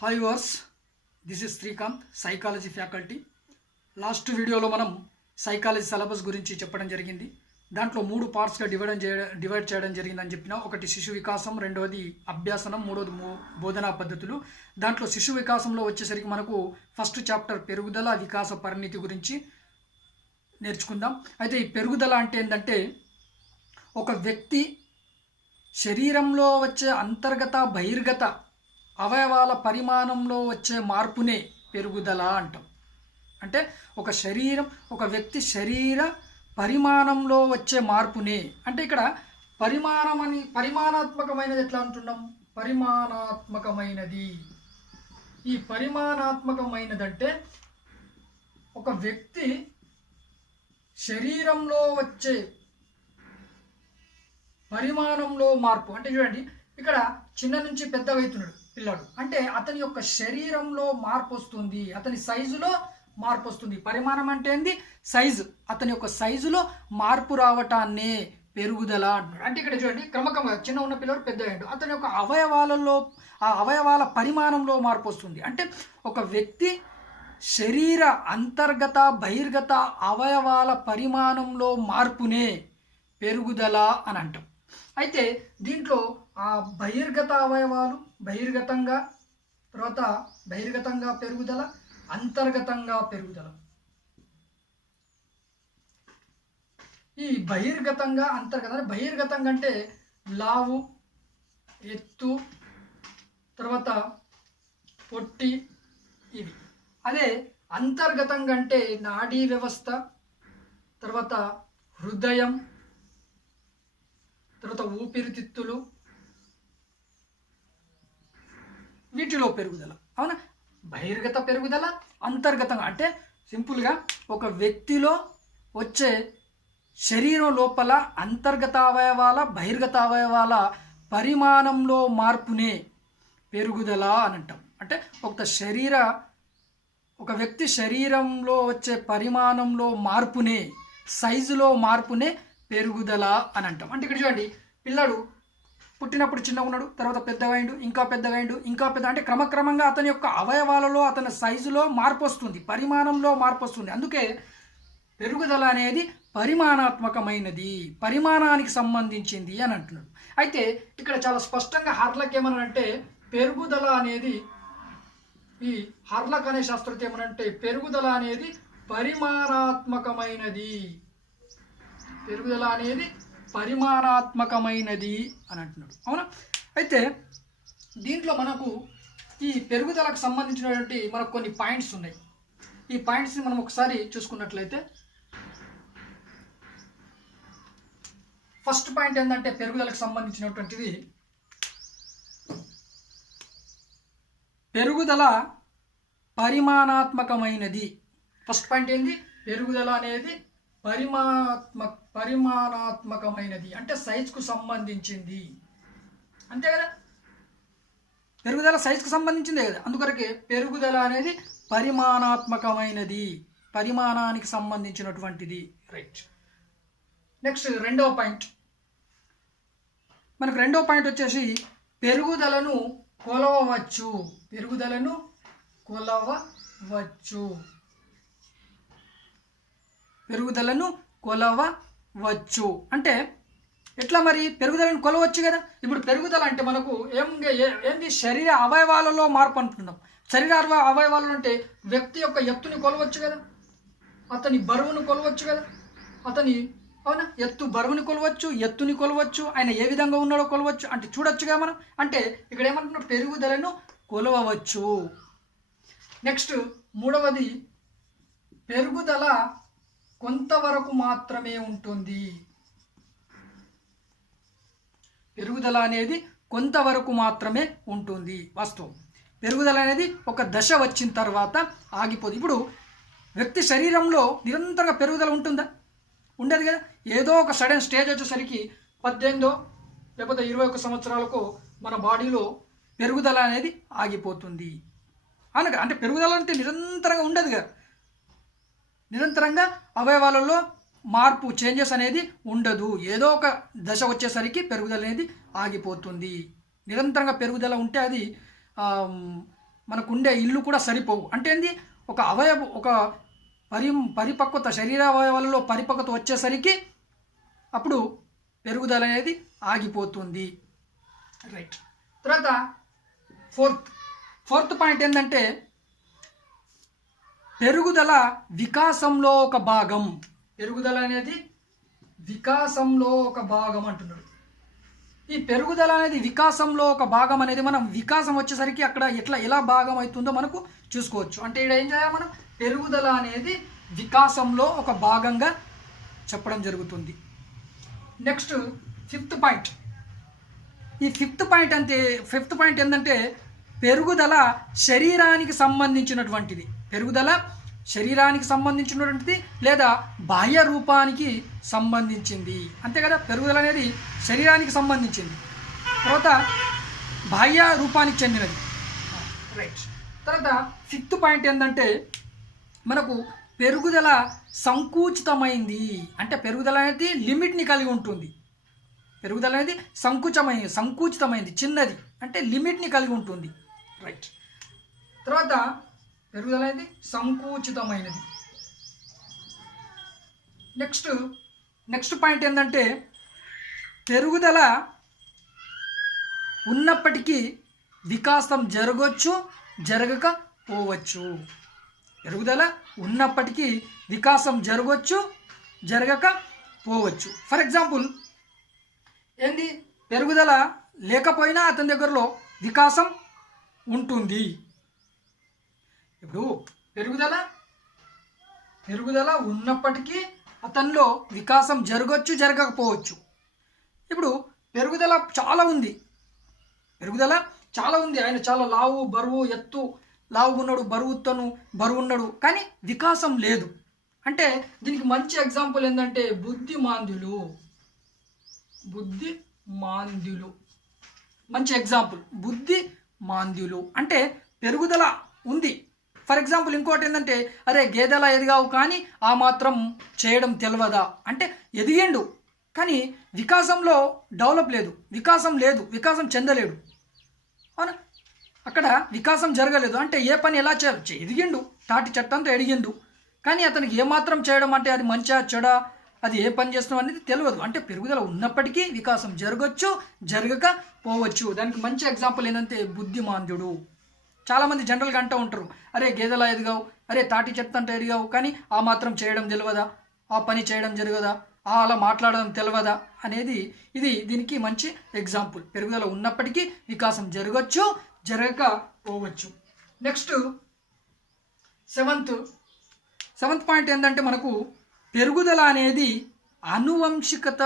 Hi viewers, this is Srikanth, psychology faculty. Last వీడియోలో మనం psychology syllabus గురించి చెప్పడం జరిగింది. దాంట్లో 3 పార్ట్స్గా డివైడ్ చేయడం జరిగిందని చెప్పిన. ఒకటి శిశు వికాసం, రెండవది అభ్యాసనం, మూడవది బోధనా పద్ధతులు. దాంట్లో శిశు వికాసంలో వచ్చేసరికి మనకు ఫస్ట్ చాప్టర్ పెరుగుదల వికాస పరిణితి గురించి నేర్చుకుందాం. అయితే ఈ పెరుగుదల అంటే ఏంటంటే ఒక వ్యక్తి శరీరంలో వచ్చే అంతర్గత బహిర్గత అవయవాల పరిమాణంలో వచ్చే మార్పునే పెరుగుదల అంటాం. అంటే ఒక వ్యక్తి శరీర పరిమాణంలో వచ్చే మార్పునే. అంటే ఇక్కడ పరిమాణాత్మకమైనది ఎట్లా అంటున్నాం? పరిమాణాత్మకమైనది. ఈ పరిమాణాత్మకమైనదంటే ఒక వ్యక్తి శరీరంలో వచ్చే పరిమాణంలో మార్పు. అంటే చూడండి, ఇక్కడ చిన్న నుంచి పెద్దగా అవుతున్నాడు పిల్లాడు, అంటే అతని యొక్క శరీరంలో మార్పు వస్తుంది, అతని సైజులో మార్పు వస్తుంది. పరిమాణం అంటే ఏంది? సైజు. అతని యొక్క సైజులో మార్పు రావటాన్నే పెరుగుదల అంటున్నాడు. అంటే ఇక్కడ చూడండి, క్రమక్రమంగా చిన్న ఉన్న పిల్లడు పెద్ద అయ్యాడు, అతని యొక్క అవయవాల పరిమాణంలో మార్పు వస్తుంది. అంటే ఒక వ్యక్తి శరీర అంతర్గత బహిర్గత అవయవాల పరిమాణంలో మార్పునే పెరుగుదల అని అంటాం. అయితే దీంట్లో ఆ బహిర్గత అవయవాలు బహిర్గతంగా పెరుగుదల, అంతర్గతంగా పెరుగుదల. ఈ బహిర్గతంగా అంటే లావు, ఎత్తు, తర్వాత పొట్టి, ఇవి. అదే అంతర్గతంగా అంటే నాడీ వ్యవస్థ, తర్వాత హృదయం, తర్వాత ఊపిరితిత్తులు, వీటిలో పెరుగుదల. అవునా? బహిర్గత పెరుగుదల, అంతర్గతంగా అంటే సింపుల్గా ఒక వ్యక్తిలో వచ్చే శరీరం లోపల అంతర్గత అవయవాల బహిర్గత అవయవాల పరిమాణంలో మార్పునే పెరుగుదల అని అంటాం. అంటే ఒక వ్యక్తి శరీరంలో వచ్చే పరిమాణంలో మార్పునే, సైజులో మార్పునే పెరుగుదల అని అంటాం. అంటే ఇక్కడ చూడండి, పిల్లాడు పుట్టినప్పుడు చిన్నగా ఉన్నాడు, తర్వాత పెద్దగాయిండు, ఇంకా పెద్దగాయిండు, ఇంకా పెద్ద, అంటే క్రమక్రమంగా అతని యొక్క అవయవాలలో అతని సైజులో మార్పు వస్తుంది, పరిమాణంలో మార్పు వస్తుంది. అందుకే పెరుగుదల అనేది పరిమాణాత్మకమైనది, పరిమాణానికి సంబంధించింది అని అంటున్నాడు. అయితే ఇక్కడ చాలా స్పష్టంగా హార్లక్ ఏమనంటే పెరుగుదల అనేది, ఈ హార్లక్ అనే శాస్త్రజ్ఞ ఏమనంటే పెరుగుదల అనేది పరిమాణాత్మకమైనది, పెరుగుదల అనేది పరిమాణాత్మకమైనది అని అంటున్నాడు. అవునా? అయితే దీంట్లో మనకు ఈ పెరుగుదలకు సంబంధించినటువంటి మనకు కొన్ని పాయింట్స్ ఉన్నాయి. ఈ పాయింట్స్ని మనం ఒకసారి చూసుకున్నట్లయితే, ఫస్ట్ పాయింట్ ఏంటంటే పెరుగుదలకు సంబంధించినటువంటిది పెరుగుదల పరిమాణాత్మకమైనది. ఫస్ట్ పాయింట్ ఏంది? పెరుగుదల అనేది పరిమాణాత్మకమైనది, అంటే సైజ్కు సంబంధించింది. అంతే కదా, పెరుగుదల సైజ్కు సంబంధించిందే కదా. అందుకొరకే పెరుగుదల అనేది పరిమాణాత్మకమైనది, పరిమాణానికి సంబంధించినటువంటిది. రైట్. నెక్స్ట్ రెండవ పాయింట్ వచ్చేసి పెరుగుదలను కొలవవచ్చు. పెరుగుదలను కొలవవచ్చు అంటే ఎట్లా మరి? పెరుగుదలను కొలవచ్చు కదా. ఇప్పుడు పెరుగుదల అంటే మనకు ఏంది? శరీర అవయవాలలో మార్పు అంటున్నాం. శరీర అవయవాలు అంటే వ్యక్తి యొక్క ఎత్తుని కొలవచ్చు కదా, అతని బరువును కొలవచ్చు కదా, బరువుని కొలవచ్చు, ఎత్తుని కొలవచ్చు, ఆయన ఏ విధంగా ఉన్నాడో కొలవచ్చు, అంటే చూడొచ్చుగా మనం. అంటే ఇక్కడ ఏమంటున్నాం? పెరుగుదలను కొలవవచ్చు. నెక్స్ట్ మూడవది, పెరుగుదల కొంతవరకు మాత్రమే ఉంటుంది. పెరుగుదల అనేది కొంతవరకు మాత్రమే ఉంటుంది. వాస్తవం. పెరుగుదల అనేది ఒక దశ వచ్చిన తర్వాత ఆగిపోదు. ఇప్పుడు వ్యక్తి శరీరంలో నిరంతరంగా పెరుగుదల ఉంటుందా? ఉండదు కదా. ఏదో ఒక సడన్ స్టేజ్ వచ్చేసరికి 18 లేకపోతే 21 సంవత్సరాలకు మన బాడీలో పెరుగుదల అనేది ఆగిపోతుంది. అనగా అంటే పెరుగుదల అంటే నిరంతరంగా ఉండదు కదా. నిరంతరంగా అవయవాలలో మార్పు, చేంజెస్ అనేది ఉండదు. ఏదో ఒక దశ వచ్చేసరికి పెరుగుదల అనేది ఆగిపోతుంది. నిరంతరంగా పెరుగుదల ఉంటే అది మనకుండే ఇల్లు కూడా సరిపోవు. అంటే ఏంది, ఒక ఒక పరిపక్వత, శరీర అవయవాలలో పరిపక్వత వచ్చేసరికి అప్పుడు పెరుగుదల అనేది ఆగిపోతుంది. రైట్. తర్వాత ఫోర్త్ పాయింట్ ఏంటంటే పెరుగుదల వికాసంలో ఒక భాగం. పెరుగుదల అనేది వికాసంలో ఒక భాగం అంటున్నాడు. ఈ పెరుగుదల అనేది వికాసంలో ఒక భాగం అనేది మనం వికాసం వచ్చేసరికి అక్కడ ఎలా భాగం అవుతుందో మనకు చూసుకోవచ్చు. అంటే ఇక్కడ ఏం చేయాలి, మనం పెరుగుదల అనేది వికాసంలో ఒక భాగంగా చెప్పడం జరుగుతుంది. Next fifth point. ఈ ఫిఫ్త్ పాయింట్ ఏంటంటే పెరుగుదల శరీరానికి సంబంధించినటువంటిది. పెరుగుదల శరీరానికి సంబంధించినటువంటిది లేదా బాహ్య రూపానికి సంబంధించింది. అంతే కదా, పెరుగుదల అనేది శరీరానికి సంబంధించింది, తర్వాత బాహ్య రూపానికి చెందినది. రైట్. తర్వాత ఫిఫ్త్ పాయింట్ ఏంటంటే మనకు పెరుగుదల సంకుచితమైంది. అంటే పెరుగుదల అనేది లిమిట్ని కలిగి ఉంటుంది. పెరుగుదల అనేది సంకుచితమైంది, చిన్నది, అంటే లిమిట్ని కలిగి ఉంటుంది. రైట్. తర్వాత పెరుగుదల అనేది సంకుచితమైనది. నెక్స్ట్ పాయింట్ ఏంటంటే పెరుగుదల ఉన్నప్పటికీ వికాసం జరగవచ్చు, జరగకపోవచ్చు. పెరుగుదల ఉన్నప్పటికీ వికాసం జరగవచ్చు, జరగకపోవచ్చు. ఫర్ ఎగ్జాంపుల్ ఏంది, పెరుగుదల లేకపోయినా అతని దగ్గరలో వికాసం ఉంటుంది. ఇప్పుడు పెరుగుదల ఉన్నప్పటికీ అతనిలో వికాసం జరగవచ్చు, జరగకపోవచ్చు. ఇప్పుడు పెరుగుదల చాలా ఉంది, ఆయన చాలా లావు ఉన్నాడు, బరువు ఉన్నాడు, కానీ వికాసం లేదు. అంటే దీనికి మంచి ఎగ్జాంపుల్ ఏంటంటే బుద్ధిమాంద్యులు. మంచి ఎగ్జాంపుల్ బుద్ధిమాంద్యులు. అంటే పెరుగుదల ఉంది. ఫర్ ఎగ్జాంపుల్ ఇంకోటి ఏంటంటే, అరే గేదెలా ఎదిగావు కానీ ఆ మాత్రం చేయడం తెలియదా అంటే ఎదిగిండు కానీ వికాసంలో డెవలప్ లేదు, వికాసం చెందలేడు. అవునా, అక్కడ వికాసం జరగలేదు. అంటే ఏ పని ఎలా చేయాలి, ఎదిగిండు, తాటి చెట్టంతా ఎదిగిండు, కానీ అతనికి ఏమాత్రం చేయడం అంటే అది మంచిగా చెడా, అది ఏ పని చేస్తున్నాం అనేది తెలియదు. అంటే పెరుగుదల ఉన్నప్పటికీ వికాసం జరగచ్చు, జరగకపోవచ్చు. దానికి మంచి ఎగ్జాంపుల్ ఏంటంటే బుద్ధిమాంద్యుడు. చాలామంది జనరల్గా అంటూ ఉంటారు, అరే గేదెలా ఎదిగావు, అరే తాటి చెత్త అంటే ఎదిగావు కానీ ఆ మాత్రం చేయడం తెలియదా, ఆ పని చేయడం జరగదా, అలా మాట్లాడడం తెలియదా అనేది దీనికి మంచి ఎగ్జాంపుల్. పెరుగుదల ఉన్నప్పటికీ వికాసం జరగచ్చు, జరగకపోవచ్చు. నెక్స్ట్ సెవెంత్ పాయింట్ ఏంటంటే మనకు పెరుగుదల అనేది అనువంశికత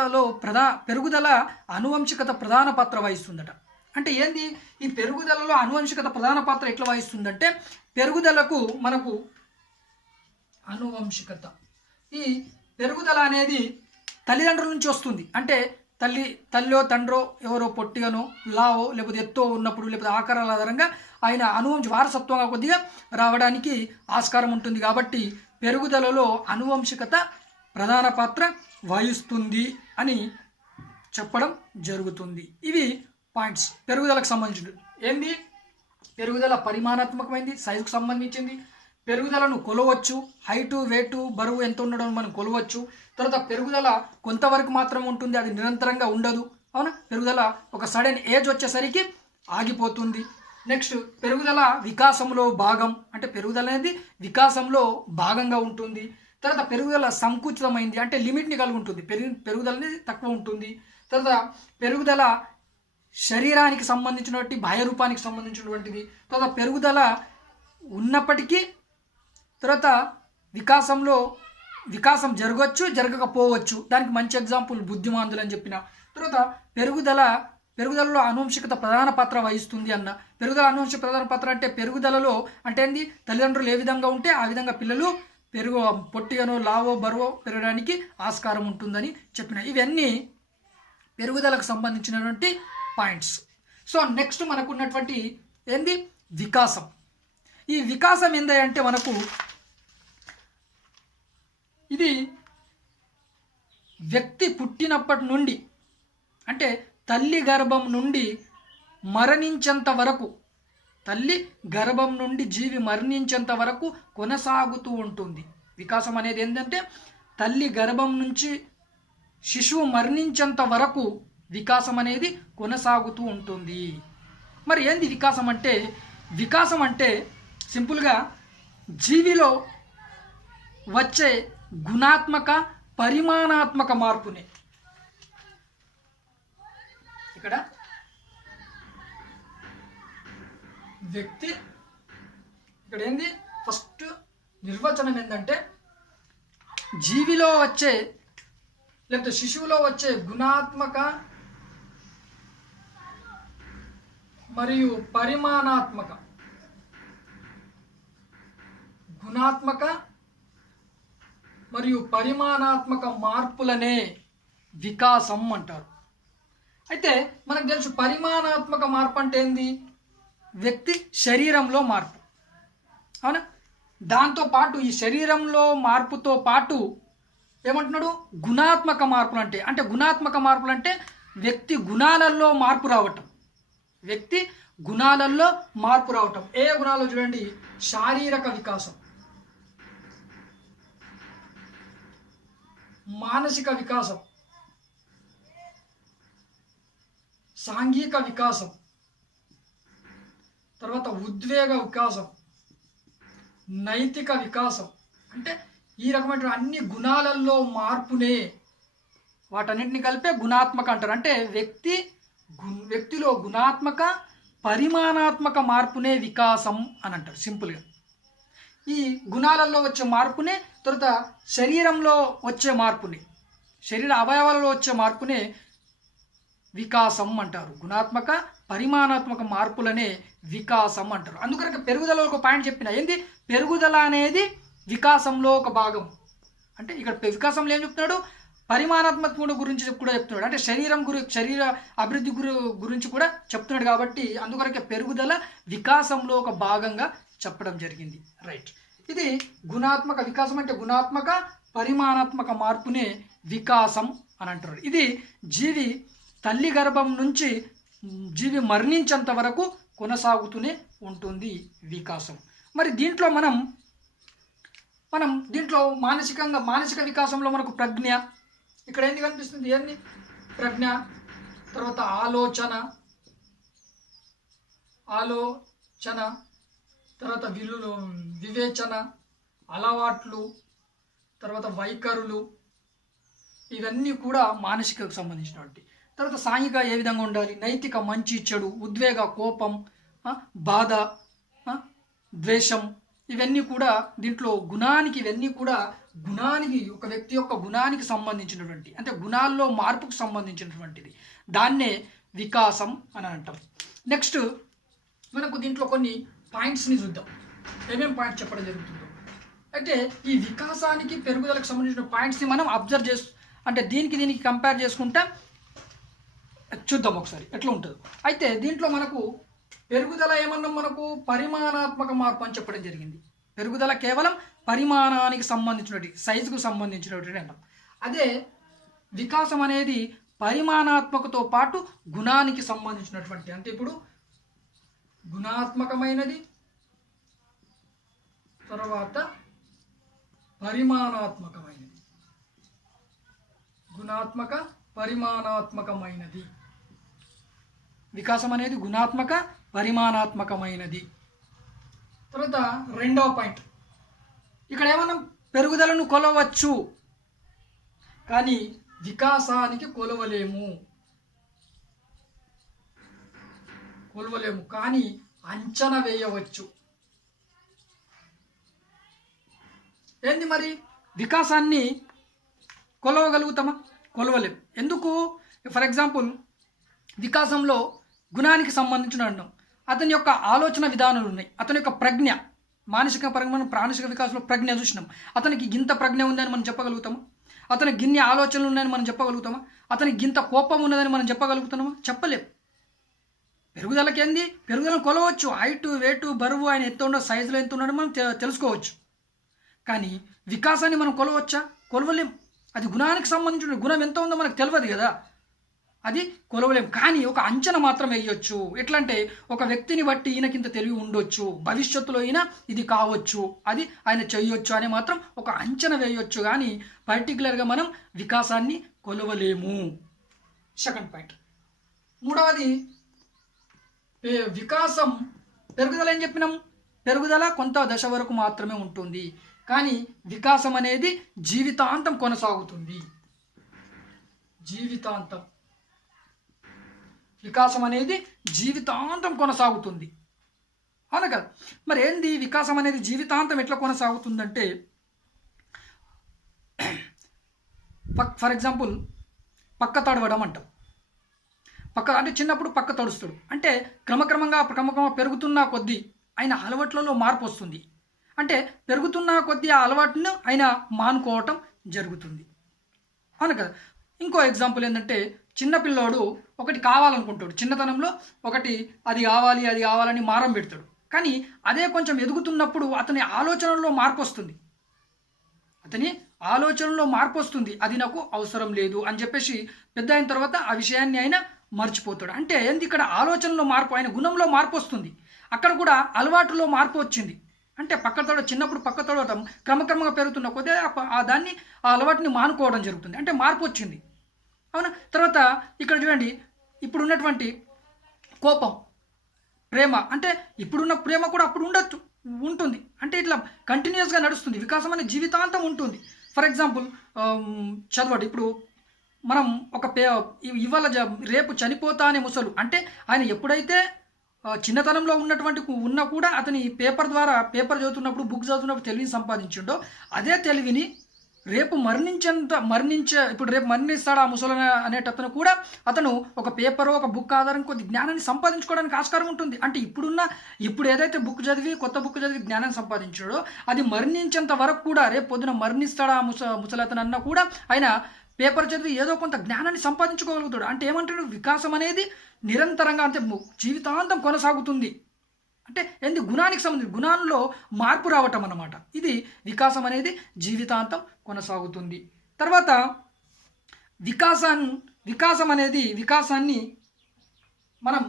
ప్రధాన పాత్ర వహిస్తుందట. అంటే ఏంది, ఈ పెరుగుదలలో అనువంశికత ప్రధాన పాత్ర ఎట్లా వహిస్తుందంటే పెరుగుదలకు మనకు అనువంశికత, ఈ పెరుగుదల అనేది తల్లిదండ్రుల నుంచి వస్తుంది. అంటే తల్లిలో తండ్రో ఎవరో పొట్టిగానో లావో లేకపోతే ఎత్తో ఉన్నప్పుడు లేకపోతే ఆకారాల ఆధారంగా ఆయన వారసత్వంగా కొద్దిగా రావడానికి ఆస్కారం ఉంటుంది. కాబట్టి పెరుగుదలలో అనువంశికత ప్రధాన పాత్ర వహిస్తుంది అని చెప్పడం జరుగుతుంది. ఇవి పాయింట్స్ పెరుగుదలకు సంబంధించింది. ఏంది, పెరుగుదల పరిమాణాత్మకమైంది, సైజుకు సంబంధించింది. పెరుగుదలను కొలవచ్చు, హైటు, వెయిటు, బరువు ఎంత ఉండడం మనం కొలవచ్చు. తర్వాత పెరుగుదల కొంతవరకు మాత్రం ఉంటుంది, అది నిరంతరంగా ఉండదు. అవునా, పెరుగుదల ఒక సడన్ ఏజ్ వచ్చేసరికి ఆగిపోతుంది. నెక్స్ట్ పెరుగుదల వికాసంలో భాగం. అంటే పెరుగుదల అనేది వికాసంలో భాగంగా ఉంటుంది. తర్వాత పెరుగుదల సంకుచితమైంది, అంటే లిమిట్ని కలిగి ఉంటుంది, పెరుగుదల అనేది తక్కువ ఉంటుంది. తర్వాత పెరుగుదల శరీరానికి సంబంధించినటువంటి బాహ్య రూపానికి సంబంధించినటువంటిది. తర్వాత పెరుగుదల ఉన్నప్పటికీ తర్వాత వికాసం జరగవచ్చు, జరగకపోవచ్చు. దానికి మంచి ఎగ్జాంపుల్ బుద్ధిమాంద్యులు అని చెప్పిన. తర్వాత పెరుగుదలలో అనువంశికత ప్రధాన పాత్ర వహిస్తుంది అన్న. పెరుగుదల అనువంశిక ప్రధాన పాత్ర అంటే పెరుగుదలలో అంటే ఏంది, తల్లిదండ్రులు ఏ విధంగా ఉంటే ఆ విధంగా పిల్లలు పొట్టిగానో లావో బరువో పెరగడానికి ఆస్కారం ఉంటుందని చెప్పిన. ఇవన్నీ పెరుగుదలకు సంబంధించినటువంటి పాయింట్స్. సో నెక్స్ట్ మనకు ఉన్నటువంటి ఏంది, వికాసం. ఈ వికాసం ఏందంటే మనకు ఇది వ్యక్తి పుట్టినప్పటి నుండి అంటే తల్లి గర్భం నుండి మరణించేంత వరకు తల్లి గర్భం నుండి జీవి మరణించేంత వరకు కొనసాగుతూ ఉంటుంది. వికాసం అనేది ఏంటంటే తల్లి గర్భం నుంచి శిశువు మరణించేంత వరకు వికాసం అనేది కొనసాగుతూ ఉంటుంది. మరి ఏంది వికాసం అంటే? వికాసం అంటే సింపుల్గా జీవిలో వచ్చే గుణాత్మక పరిమాణాత్మక మార్పుని. ఇక్కడ వ్యక్తి, ఇక్కడ ఏంది ఫస్ట్ నిర్వచనం ఏంటంటే జీవిలో వచ్చే లేకపోతే శిశువులో వచ్చే గుణాత్మక మరియు పరిమాణాత్మక మరియు పరిమాణాత్మక మార్పులనే వికాసం అంటారు. అయితే మనకు తెలుసు పరిమాణాత్మక మార్పు అంటే ఏంది? వ్యక్తి శరీరంలో మార్పు, అవునా? దాంతోపాటు ఈ శరీరంలో మార్పుతో పాటు ఏమంటున్నాడు? గుణాత్మక మార్పులు అంటే గుణాత్మక మార్పులు అంటే వ్యక్తి గుణాలలో మార్పు రావటం. వ్యక్తి గుణాలలో మార్పు రావటం. ఏ గుణాలు చూడండి? శారీరక వికాసం, మానసిక వికాసం, సాంఘిక వికాసం, తర్వాత ఉద్వేగ వికాసం, నైతిక వికాసం. అంటే ఈ రకమైన అన్ని గుణాలలో మార్పునే వాటన్నిటిని కలిపే గుణాత్మక అంటారు. అంటే వ్యక్తిలో గుణాత్మక పరిమాణాత్మక మార్పునే వికాసం అని అంటారు సింపుల్గా. ఈ గుణాలలో వచ్చే మార్పునే, తర్వాత శరీరంలో వచ్చే మార్పుని, శరీర అవయవాలలో వచ్చే మార్పునే వికాసం అంటారు. గుణాత్మక పరిమాణాత్మక మార్పులనే వికాసం అంటారు. అందుకని పెరుగుదల ఒక పాయింట్ చెప్పిన, ఏంది? పెరుగుదల అనేది వికాసంలో ఒక భాగం. అంటే ఇక్కడ వికాసంలో ఏం చెప్తున్నాడు? పరిమాణాత్మక గురించి కూడా చెప్తున్నాడు. అంటే శరీర అభివృద్ధి గురించి కూడా చెప్తున్నాడు. కాబట్టి అందుకొరకే పెరుగుదల వికాసంలో ఒక భాగంగా చెప్పడం జరిగింది. రైట్. ఇది గుణాత్మక వికాసం అంటే గుణాత్మక పరిమాణాత్మక మార్పునే వికాసం అని అంటారు. ఇది జీవి తల్లి గర్భం నుంచి జీవి మరణించేంత వరకు కొనసాగుతూనే ఉంటుంది వికాసం. మరి దీంట్లో మనం దీంట్లో మానసిక వికాసంలో మనకు ప్రజ్ఞ, ఇక్కడ ఏంది కనిపిస్తుంది? ఏంది? ప్రజ్ఞ, తర్వాత ఆలోచన, తర్వాత వివేచన, అలవాట్లు, తర్వాత వైఖరులు, ఇవన్నీ కూడా మానసికకు సంబంధించినటువంటి. తర్వాత సాంఘిక ఏ విధంగా ఉండాలి? నైతిక మంచి చెడు, ఉద్వేగ కోపం, బాధ, ద్వేషం, ఇవన్నీ కూడా దీంట్లో ఇవన్నీ కూడా ఒక వ్యక్తి యొక్క గుణానికి సంబంధించినటువంటి, అంటే గుణాల్లో మార్పుకు సంబంధించినటువంటిది. దాన్నే వికాసం అని అంటాం. నెక్స్ట్ మనకు దీంట్లో కొన్ని పాయింట్స్ని చూద్దాం, ఏమేమి పాయింట్స్ చెప్పడం జరుగుతుందో. అయితే ఈ వికాసానికి పెరుగుదలకు సంబంధించిన పాయింట్స్ని మనం అబ్జర్వ్ అంటే దీనికి కంపేర్ చేసుకుంటే చూద్దాం ఒకసారి ఎట్లా ఉంటుందో. అయితే దీంట్లో మనకు పెరుగుదల ఏమన్నాం? మనకు పరిమాణాత్మక మార్పు అని చెప్పడం జరిగింది. పెరుగుదల కేవలం పరిమాణానికి సంబంధించినటువంటి, సైజుకు సంబంధించినటువంటి అంటాం. అదే వికాసం అనేది పరిమాణాత్మకతో పాటు గుణానికి సంబంధించినటువంటి, అంటే ఇప్పుడు గుణాత్మకమైనది, తర్వాత పరిమాణాత్మకమైనది. గుణాత్మక పరిమాణాత్మకమైనది. వికాసం అనేది గుణాత్మక పరిమాణాత్మకమైనది. తర్వాత రెండవ పాయింట్, ఇక్కడ ఏమన్నా పెరుగుదలను కొలవచ్చు కానీ వికాసానికి కొలవలేము కానీ అంచనా వేయవచ్చు. ఏంది మరి? వికాసాన్ని కొలవగలుగుతామా? కొలవలేము. ఎందుకు? ఫర్ ఎగ్జాంపుల్ వికాసంలో గుణానికి సంబంధించిన అన్నాం, అతని యొక్క ఆలోచన విధానాలు ఉన్నాయి, అతని యొక్క ప్రజ్ఞ, మానసిక పరంగా ప్రాణిక వికాసంలో ప్రజ్ఞ చూసినాం. అతనికి గింత ప్రజ్ఞ ఉందని మనం చెప్పగలుగుతామా? అతనికి గిన్ని ఆలోచనలు ఉన్నాయని మనం చెప్పగలుగుతామా? అతనికి గింత కోపం ఉన్నదని మనం చెప్పగలుగుతున్నామా? చెప్పలేము. పెరుగుదలకి ఏంది? పెరుగుదలను కొలవచ్చు. హైట్, వెయిట్, బరువు, ఆయన ఎంత ఉండో, సైజులో ఎంత ఉన్నాడో మనం తెలుసుకోవచ్చు. కానీ వికాసాన్ని మనం కొలవచ్చా? కొలవలేం. అది గుణానికి సంబంధించిన, గుణం ఎంత ఉందో మనకు తెలియదు కదా. అది కొలవలేం. కానీ ఒక అంచనా మాత్రం వేయొచ్చు. ఎట్లా అంటే ఒక వ్యక్తిని బట్టి ఈయనకింత తెలివి ఉండొచ్చు, భవిష్యత్తులో ఈయన ఇది కావచ్చు, అది ఆయన చెయ్యొచ్చు అని మాత్రం ఒక అంచనా వేయొచ్చు. కానీ పర్టికులర్గా మనం వికాసాన్ని కొలవలేము. Second point. మూడవది వికాసం, పెరుగుదల ఏం చెప్పినాం? పెరుగుదల కొంత దశ వరకు మాత్రమే ఉంటుంది, కానీ వికాసం అనేది జీవితాంతం కొనసాగుతుంది. జీవితాంతం వికాసం అనేది జీవితాంతం కొనసాగుతుంది, అవునా కదా? మరి ఏంది వికాసం అనేది జీవితాంతం ఎట్లా కొనసాగుతుందంటే, ఫర్ ఎగ్జాంపుల్ పక్క తడవడం అంటాం. అంటే చిన్నప్పుడు పక్క తడుస్తాడు అంటే క్రమక్రమంగా పెరుగుతున్న కొద్దీ ఆయన అలవాట్లలో మార్పు వస్తుంది. అంటే పెరుగుతున్న కొద్దీ ఆ అలవాటును ఆయన మానుకోవటం జరుగుతుంది, అవును కదా? ఇంకో ఎగ్జాంపుల్ ఏంటంటే చిన్నపిల్లోడు ఒకటి కావాలనుకుంటాడు, చిన్నతనంలో ఒకటి అది కావాలని మారం పెడతాడు. కానీ అదే కొంచెం ఎదుగుతున్నప్పుడు అతని ఆలోచనల్లో మార్పు వస్తుంది. అది నాకు అవసరం లేదు అని చెప్పేసి పెద్ద అయిన తర్వాత ఆ విషయాన్ని ఆయన మర్చిపోతాడు. అంటే ఏంది ఇక్కడ ఆలోచనలో మార్పు, ఆయన గుణంలో మార్పు వస్తుంది. అక్కడ కూడా అలవాటులో మార్పు వచ్చింది. అంటే చిన్నప్పుడు పక్క తోడటం క్రమక్రమంగా పెరుగుతున్న కొద్దిగా దాన్ని ఆ అలవాటుని మానుకోవడం జరుగుతుంది. అంటే మార్పు వచ్చింది, అవునా? తర్వాత ఇక్కడ చూడండి, ఇప్పుడున్నటువంటి కోపం, ప్రేమ, అంటే ఇప్పుడున్న ప్రేమ కూడా అప్పుడు ఉంటుంది. అంటే ఇట్లా కంటిన్యూస్గా నడుస్తుంది. వికాసం అనే జీవితాంతం ఉంటుంది. ఫర్ ఎగ్జాంపుల్ చదవండి, ఇప్పుడు మనం ఒక ఇవాళ రేపు చనిపోతా అనే ముసలు, అంటే ఆయన ఎప్పుడైతే చిన్నతనంలో ఉన్నా కూడా అతని పేపర్ చదువుతున్నప్పుడు, బుక్ చదువుతున్నప్పుడు తెలివిని సంపాదించిండో, అదే తెలివిని రేపు ఇప్పుడు రేపు మరణిస్తాడు ఆ ముసలి అనేటతను కూడా అతను ఒక పేపర్, ఒక బుక్ ఆధారం కొద్ది జ్ఞానాన్ని సంపాదించుకోవడానికి ఆస్కారం ఉంటుంది. అంటే ఇప్పుడు ఏదైతే కొత్త బుక్ చదివి జ్ఞానాన్ని సంపాదించాడో, అది మరణించేంత వరకు కూడా, రేపు పొద్దున మరణిస్తాడు ఆ ముసలతను అన్నా కూడా ఆయన పేపర్ చదివి ఏదో కొంత జ్ఞానాన్ని సంపాదించుకోగలుగుతాడు. అంటే ఏమంటాడు, వికాసం అనేది నిరంతరంగా, అంటే జీవితాంతం కొనసాగుతుంది. అంటే ఏంది, గుణానికి సంబంధించి గుణాల్లో మార్పు రావటం అన్నమాట. ఇది వికాసం అనేది జీవితాంతం కొనసాగుతుంది. తర్వాత వికాసాన్ని మనం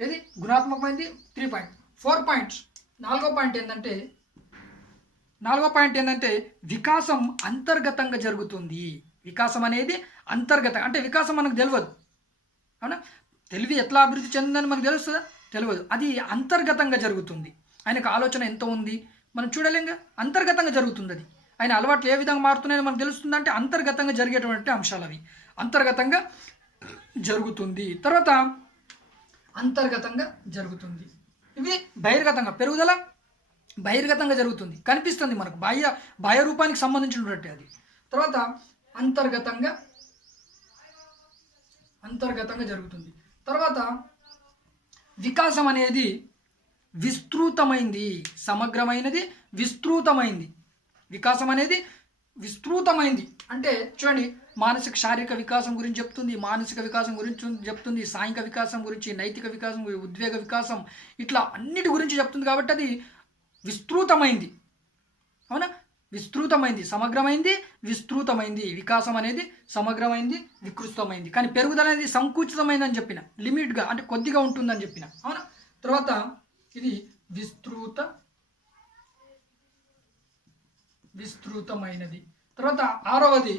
ఏది గుణాత్మకమైనది 3 పాయింట్ 4 పాయింట్స్. నాలుగో పాయింట్ ఏంటంటే వికాసం అంతర్గతంగా జరుగుతుంది. వికాసం అనేది అంతర్గతంగా, అంటే వికాసం మనకు తెలియదు, అవునా? తెలివి ఎట్లా అభివృద్ధి చెందిందని మనకు తెలుస్తుందా? తెలియదు. అది అంతర్గతంగా జరుగుతుంది. ఆయనకు ఆలోచన ఎంత ఉంది మనం చూడలేంగా, అంతర్గతంగా జరుగుతుంది. అది ఆయన అలవాట్లు ఏ విధంగా మారుతున్నాయో మనకు తెలుస్తుంది. అంటే అంతర్గతంగా జరిగేటువంటి అంశాలు అవి అంతర్గతంగా జరుగుతుంది. తర్వాత అంతర్గతంగా జరుగుతుంది. ఇవి బహిర్గతంగా, పెరుగుదల బహిర్గతంగా జరుగుతుంది, కనిపిస్తుంది మనకు, బాహ్య రూపానికి సంబంధించినటువంటి అది. తర్వాత అంతర్గతంగా జరుగుతుంది. తర్వాత వికాసం అనేది విస్తృతమైంది, సమగ్రమైనది, విస్తృతమైంది. వికాసం అనేది విస్తృతమైంది అంటే చూడండి, శారీరక వికాసం గురించి చెప్తుంది, మానసిక వికాసం గురించి చెప్తుంది, సాంఘిక వికాసం గురించి, నైతిక వికాసం, ఉద్వేగ వికాసం, ఇట్లా అన్నిటి గురించి చెప్తుంది. కాబట్టి అది విస్తృతమైంది, అవునా? విస్తృతమైంది, సమగ్రమైంది, విస్తృతమైంది. వికాసం అనేది సమగ్రమైంది, వికృతమైంది. కానీ పెరుగుదల అనేది సంకుచితమైంది అని చెప్పిన, లిమిట్గా, అంటే కొద్దిగా ఉంటుందని చెప్పిన, అవునా? తర్వాత ఇది విస్తృతమైనది. తర్వాత ఆరవది,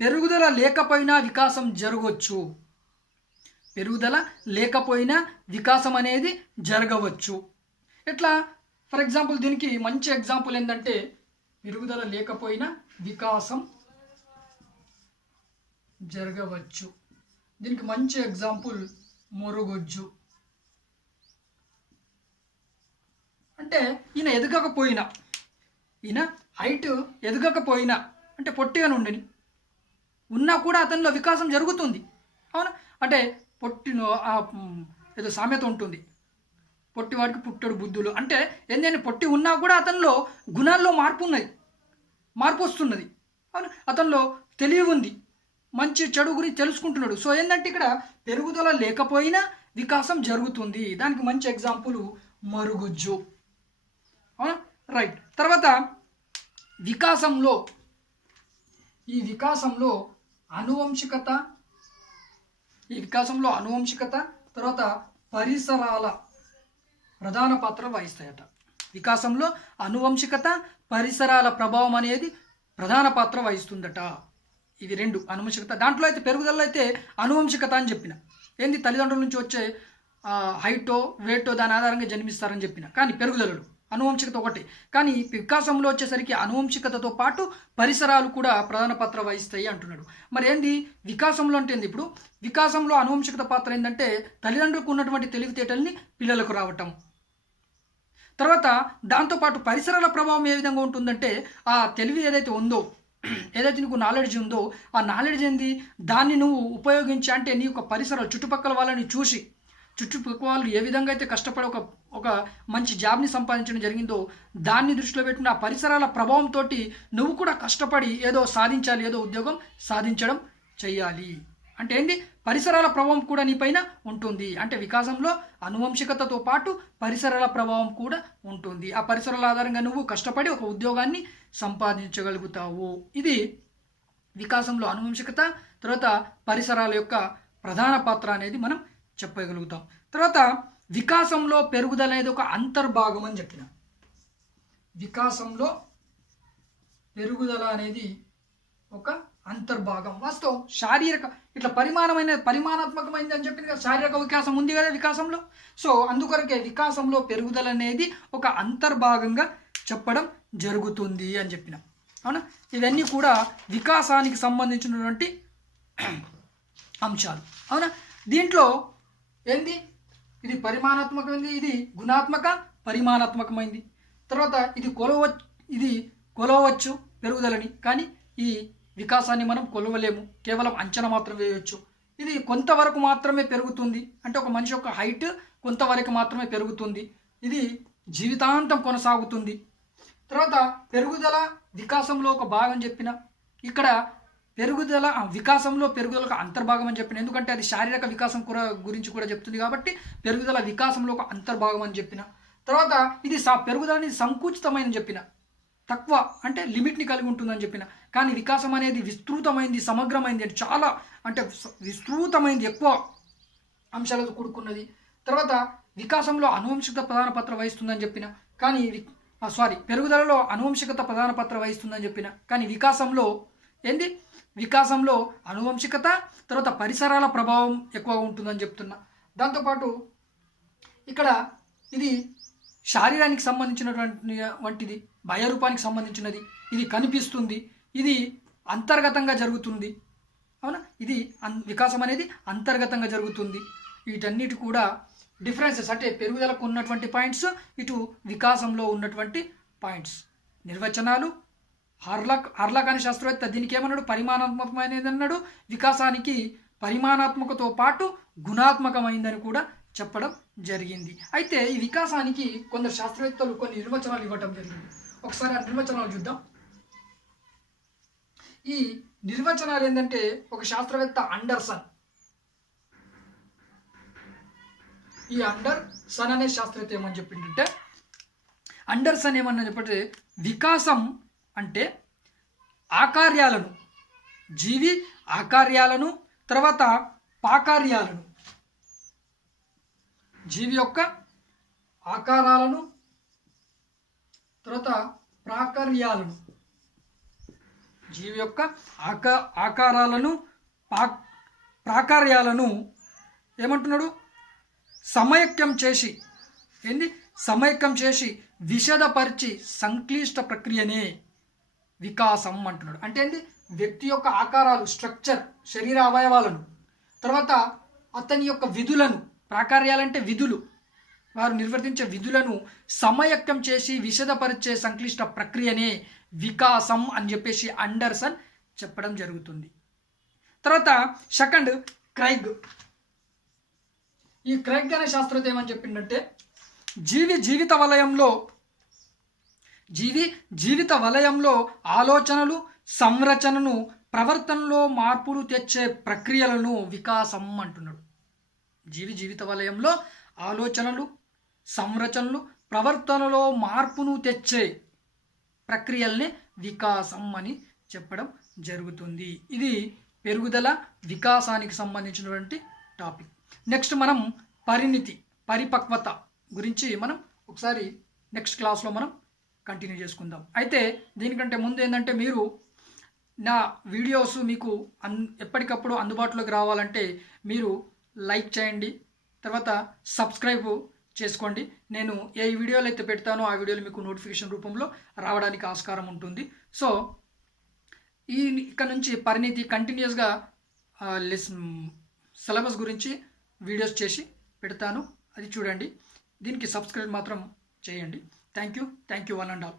పెరుగుదల లేకపోయినా వికాసం జరగవచ్చు. పెరుగుదల లేకపోయినా వికాసం అనేది జరగవచ్చు. ఎట్లా? ఫర్ ఎగ్జాంపుల్ దీనికి మంచి ఎగ్జాంపుల్ ఏంటంటే, పెరుగుదల లేకపోయినా వికాసం జరగవచ్చు. దీనికి మంచి ఎగ్జాంపుల్ మరుగుజ్జు. అంటే ఈయన ఎదగకపోయినా, ఈయన హైట్ ఎదగకపోయినా, అంటే పొట్టిగా ఉండని ఉన్నా కూడా అతనిలో వికాసం జరుగుతుంది, అవునా? అంటే ఏదో సామెత ఉంటుంది, పొట్టివాడికి పుట్టడు బుద్ధులు. అంటే ఏంటంటే పొట్టి ఉన్నా కూడా అతనిలో గుణాల్లో మార్పు వస్తున్నది, అవును? అతనిలో తెలివి ఉంది, మంచి చెడు గురించి తెలుసుకుంటున్నాడు. సో ఏంటంటే ఇక్కడ పెరుగుదల లేకపోయినా వికాసం జరుగుతుంది. దానికి మంచి ఎగ్జాంపుల్ మరుగుజ్జు, అవునా? రైట్. తర్వాత వికాసంలో అనువంశికత, ఈ వికాసంలో అనువంశికత తర్వాత పరిసరాల ప్రధాన పాత్ర వహిస్తాయట. వికాసంలో అనువంశికత, పరిసరాల ప్రభావం అనేది ప్రధాన పాత్ర వహిస్తుందట. ఇవి రెండు అనువంశికత. దాంట్లో అయితే పెరుగుదలలో అయితే అనువంశికత అని చెప్పిన, ఏంది తల్లిదండ్రుల నుంచి వచ్చే హైటో వెయిటో దాని ఆధారంగా జన్మిస్తారని చెప్పిన. కానీ పెరుగుదలలో అనువంశికత ఒకటి. కానీ వికాసంలో వచ్చేసరికి అనువంశికతతో పాటు పరిసరాలు కూడా ప్రధాన పాత్ర వహిస్తాయి అంటున్నాడు. మరి ఏంది వికాసంలో అంటే ఏంది? ఇప్పుడు వికాసంలో అనువంశికత పాత్ర ఏంటంటే తల్లిదండ్రులకు ఉన్నటువంటి తెలివితేటల్ని పిల్లలకు రావటం. తర్వాత దాంతోపాటు పరిసరాల ప్రభావం ఏ విధంగా ఉంటుందంటే ఆ తెలివి ఏదైతే ఉందో, ఏదైతే నీకు నాలెడ్జ్ ఉందో ఆ నాలెడ్జ్ ఏంది దాన్ని నువ్వు ఉపయోగించి, అంటే నీ యొక్క పరిసరాలు చుట్టుపక్కల వాళ్ళని చూసి, చుట్టుపక్కల వాళ్ళు ఏ విధంగా అయితే కష్టపడి ఒక మంచి జాబ్ని సంపాదించడం జరిగిందో దాన్ని దృష్టిలో పెట్టుకుని ఆ పరిసరాల ప్రభావంతో నువ్వు కూడా కష్టపడి ఏదో సాధించాలి, ఏదో ఉద్యోగం సాధించడం చెయ్యాలి. అంటే ఏంది పరిసరాల ప్రభావం కూడా నీపైన ఉంటుంది. అంటే వికాసంలో అనువంశికతతో పాటు పరిసరాల ప్రభావం కూడా ఉంటుంది. ఆ పరిసరాల ఆధారంగా నువ్వు కష్టపడి ఒక ఉద్యోగాన్ని సంపాదించగలుగుతావు. ఇది వికాసంలో అనువంశికత తర్వాత పరిసరాల యొక్క ప్రధాన పాత్ర అనేది మనం చెప్పగలుగుతాం. తర్వాత వికాసంలో పెరుగుదల అనేది ఒక అంతర్భాగం అని చెప్పిన. వికాసంలో పెరుగుదల అనేది ఒక అంతర్భాగం. వాస్తవం శారీరక ఇట్లా పరిమాణాత్మకమైంది అని చెప్పిన శారీరక వికాసం ఉంది కదా వికాసంలో. సో అందుకొరకే వికాసంలో పెరుగుదల అనేది ఒక అంతర్భాగంగా చెప్పడం జరుగుతుంది అని చెప్పిన. అవునా? ఇవన్నీ కూడా వికాసానికి సంబంధించినటువంటి అంశాలు. అవునా? దీంట్లో ఏంది ఇది పరిమాణాత్మకమైంది, ఇది గుణాత్మక పరిమాణాత్మకమైంది. తర్వాత ఇది కొలవచ్చు పెరుగుదలని, కానీ ఈ వికాసాన్ని మనం కొలవలేము, కేవలం అంచనా మాత్రం వేయవచ్చు. ఇది కొంతవరకు మాత్రమే పెరుగుతుంది, అంటే ఒక మనిషి యొక్క హైట్ కొంతవరకు మాత్రమే పెరుగుతుంది, ఇది జీవితాంతం కొనసాగుతుంది. తర్వాత పెరుగుదల వికాసంలో ఒక భాగం చెప్పిన. ఇక్కడ పెరుగుదల వికాసంలో పెరుగుదల ఒక అంతర్భాగం అని చెప్పిన, ఎందుకంటే అది శారీరక వికాసం గురించి కూడా చెప్తుంది కాబట్టి పెరుగుదల వికాసంలో ఒక అంతర్భాగం అని చెప్పిన. తర్వాత ఇది పెరుగుదల అనేది సంకుచితమైనది చెప్పిన, తక్కువ అంటే లిమిట్ని కలిగి ఉంటుందని చెప్పిన. కానీ వికాసం అనేది విస్తృతమైంది, సమగ్రమైంది, అంటే చాలా అంటే విస్తృతమైంది, ఎక్కువ అంశాలతో కూడుకున్నది. తర్వాత వికాసంలో అనువంశికత ప్రధాన పాత్ర వహిస్తుందని చెప్పిన, కానీ పెరుగుదలలో అనువంశికత ప్రధాన పాత్ర వహిస్తుందని చెప్పిన. కానీ వికాసంలో అనువంశికత తర్వాత పరిసరాల ప్రభావం ఎక్కువగా ఉంటుందని చెప్తున్నా. దాంతోపాటు ఇక్కడ ఇది శారీరానికి సంబంధించినటువంటిది, భయరూపానికి సంబంధించినది, ఇది కనిపిస్తుంది, ఇది అంతర్గతంగా జరుగుతుంది. అవునా? ఇది వికాసం అనేది అంతర్గతంగా జరుగుతుంది. వీటన్నిటి కూడా డిఫరెన్సెస్, అంటే పెరుగుదలకు ఉన్నటువంటి పాయింట్స్, ఇటు వికాసంలో ఉన్నటువంటి పాయింట్స్. నిర్వచనాలు హార్లాక్ అనే శాస్త్రవేత్త దీనికి ఏమన్నాడు? పరిమాణాత్మకమైనది అన్నాడు. వికాసానికి పరిమాణాత్మకతో పాటు గుణాత్మకమైందని కూడా చెప్పడం జరిగింది. అయితే ఈ వికాసానికి కొందరు శాస్త్రవేత్తలు కొన్ని నిర్వచనాలు ఇవ్వటం జరిగింది. ఒకసారి ఆ నిర్వచనాలు చూద్దాం. ఈ నిర్వచనాలు ఏంటంటే ఒక శాస్త్రవేత్త అండర్సన్ అనే శాస్త్రవేత్త ఏమని చెప్పిందంటే, అండర్సన్ ఏమన్నా చెప్పంటే వికాసం అంటే ఆకార్యాలను, జీవి ఆకార్యాలను తర్వాత పాకార్యాలను, జీవి యొక్క ఆకారాలను తర్వాత ప్రాకార్యాలను, జీవి యొక్క ఆకారాలను ప్రాకార్యాలను ఏమంటున్నాడు? సమైక్యం చేసి విశదపరిచి సంక్లిష్ట ప్రక్రియనే వికాసం అంటున్నాడు. అంటే ఏంది? వ్యక్తి యొక్క ఆకారాలు, స్ట్రక్చర్, శరీర అవయవాలను, తర్వాత అతని యొక్క విధులను, ప్రాకార్యాలంటే విధులు, వారు నిర్వర్తించే విధులను సమయక్కం చేసి విశదపరిచే సంక్లిష్ట ప్రక్రియనే వికాసం అని చెప్పేసి అండర్సన్ చెప్పడం జరుగుతుంది. తర్వాత సెకండ్ క్రైగ్. ఈ క్రైగ్ అనే శాస్త్రవేత్త ఏమని చెప్పిందంటే, జీవిత వలయంలో ఆలోచనలు, సంరచనను, ప్రవర్తనలో మార్పులు తెచ్చే ప్రక్రియలను వికాసం అంటున్నాడు. జీవిత వలయంలో ఆలోచనలు, సంరచనలు, ప్రవర్తనలో మార్పును తెచ్చే ప్రక్రియల్ని వికాసం అని చెప్పడం జరుగుతుంది. ఇది పెరుగుదల వికాసానికి సంబంధించినటువంటి టాపిక్. నెక్స్ట్ మనం పరిపక్వత గురించి మనం ఒకసారి నెక్స్ట్ క్లాస్లో మనం కంటిన్యూ చేసుకుందాం. అయితే దీనికంటే ముందు ఏంటంటే, మీరు నా వీడియోస్ మీకు ఎప్పటికప్పుడు అందుబాటులోకి రావాలంటే మీరు లైక్ చేయండి, తర్వాత సబ్స్క్రైబ్ చేసుకోండి. నేను ఏ వీడియోలు అయితే పెడతానో ఆ వీడియోలు మీకు నోటిఫికేషన్ రూపంలో రావడానికి ఆస్కారం ఉంటుంది. సో ఇక్కడ నుంచి పరిణితి కంటిన్యూస్గా సిలబస్ గురించి వీడియోస్ చేసి పెడతాను, అది చూడండి. దీనికి సబ్స్క్రైబ్ మాత్రం చేయండి. Thank you one and all.